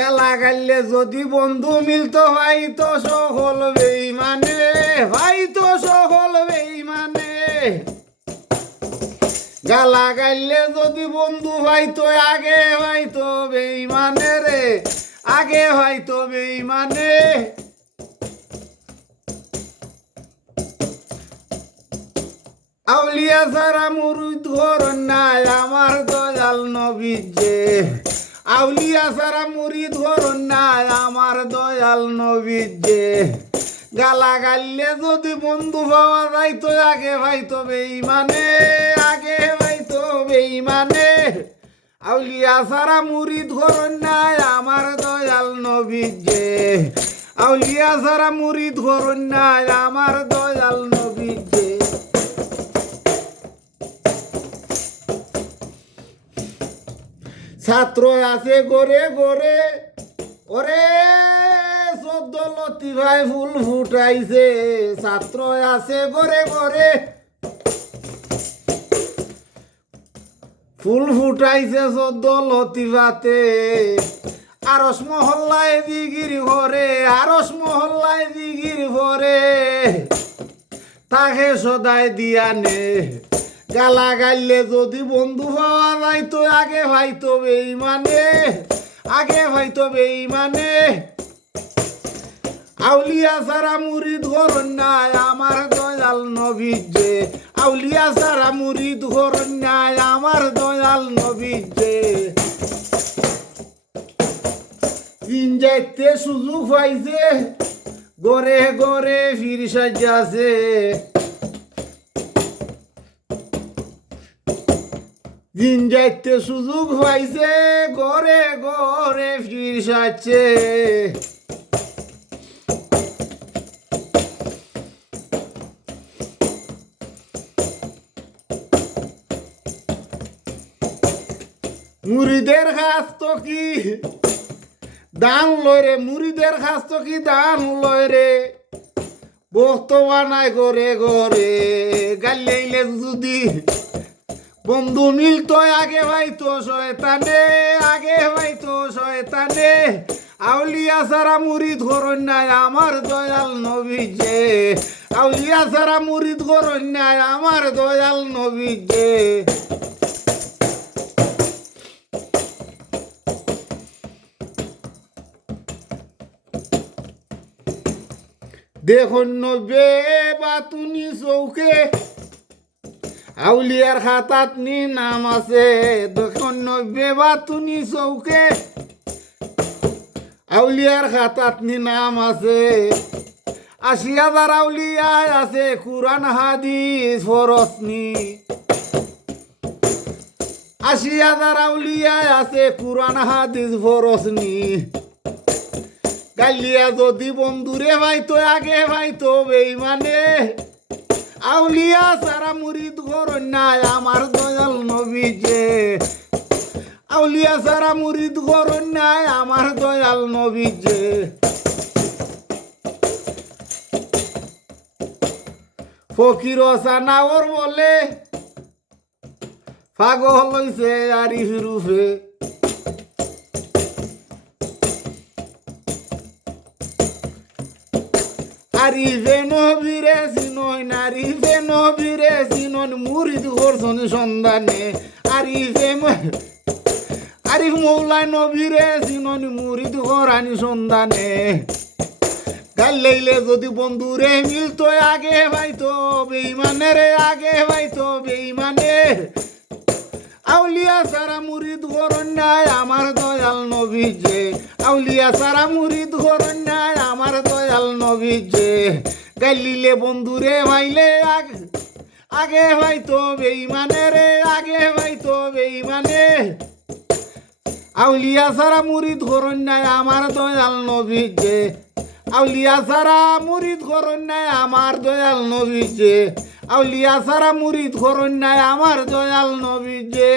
গালা গাইলে যদি বন্ধু মিলতো ভাই তো সকল বেঈমানে, ভাই তো সকল বেঈমানে। গালা গাইলে যদি বন্ধু ভাই তো আগে ভাই তো বেঈমানে রে, আগে ভাই তো বেঈমানে। আউলিয়া সারা মুরিদ ঘর নাই আমার দয়াল নবীর যে, আউলিয়া সারা মুরিদ ঘর নাই আমার দয়াল নবীর যে। গালা গাইলে যদি বন্ধু পাওয়া যায় তো আগে ভাই তো বেঈমানে, আগে ভাই তো বেঈমানে। আউলিয়া সারা মুরিদ ঘর নাই আমার দয়াল নবীর যে, আউলিয়া সারা মুরিদ ঘর নাই আমার দয়াল নবীর যে। ছাত্র আছে গোরে গোরে ওরে 14 লতিফায় ফুল ফুটাইছে, ছাত্র আছে গোরে গোরে ফুল ফুটাইছে 14 লতিফাতে। আরস মহল্লায় দিগির ঘরে, আরস মহল্লায় দিগির ঘরে তাকে সদায় দিয়া নে। গালা গাইলে যদি বন্ধু পাওয়া যায় তো আগে ভাই তো বেঈমানে, আগে ভাই তো বেঈমানে। আউলিয়া সারা মুরিদ ঘর নাই আমার দয়াল নবীর যে, আউলিয়া সারা মুরিদ ঘর নাই আমার দয়াল নবীর যে। দিন যাইতে সুযোগ পাইছে গরে গরে ফির সাজাছে, দিন যাইতে সুযোগ পাইছে গরে গরে ফির সাজছে। মুরিদের কাছ তো কি দান লয় রে, মুরিদের কাছ তো কি দান লয় রে। বর্তমানায় গরে গরে গাইলে যদি বন্ধু মিলতো আগে ভাই তো শয়তানে, আগে ভাই তো শয়তানে। আউলিয়া সারা মুরিদ ঘর নাই আমার দয়াল নবী যে, আউলিয়া সারা মুরিদ ঘর নাই আমার দয়াল নবী যে। দেখুন নবে বাতুনি চৌকে আউলিয়ার খাতাত নি নাম আছে, দেখুন নবে বাতুনি চৌকে আউলিয়ার খাতাত নি নাম আছে। 80,000 আউলিয়া আছে কুরআন হাদিস ফরসনি, 80,000 আউলিয়া আছে কুরআন হাদিস ফরসনি। গাইলিয়া যদি বন্ধুরে ভাই তো আগে ভাই তো বেঈমানে। আউলিয়া সারা মুরিদ ঘর নাই আমার দয়াল নবী যে, আউলিয়া সারা মুরিদ ঘর নাই আমার দয়াল নবী যে। ফকির সানাওর বলে পাগল হইছে আরিফ রূপে, আরিফে নবীরে চিনই নারিফে নবীরে চিনন মুরিদ করছন সন্ধানে। আরিফ মৌলা নবীরে চিনন মুরিদ করানি সন্ধানে। গাইলে যদি বন্ধুরে মিলতো আগে ভাই তো বেঈমানে রে, আগে ভাই তো বেঈমানে। আউলিয়া সারা মুরিদ ঘর নাই আমার দয়াল নবী যে, আউলিয়া সারা মুরিদ ঘর নাই আমার দয়াল নবী যে। গাইলিলে বন্ধুরে ভাইলে আগে ভাই তো বেঈমানে রে, আগে ভাই তো বেঈমানে। আউলিয়া সারা মুরিদ ঘর নাই আমার দয়াল নবী যে, আউলিয়া সারা মুরিদ ঘর নাই আমার দয়াল নবী যে, আউলিয়া সারা মুরিদ ঘর নাই আমার দয়াল নবী যে।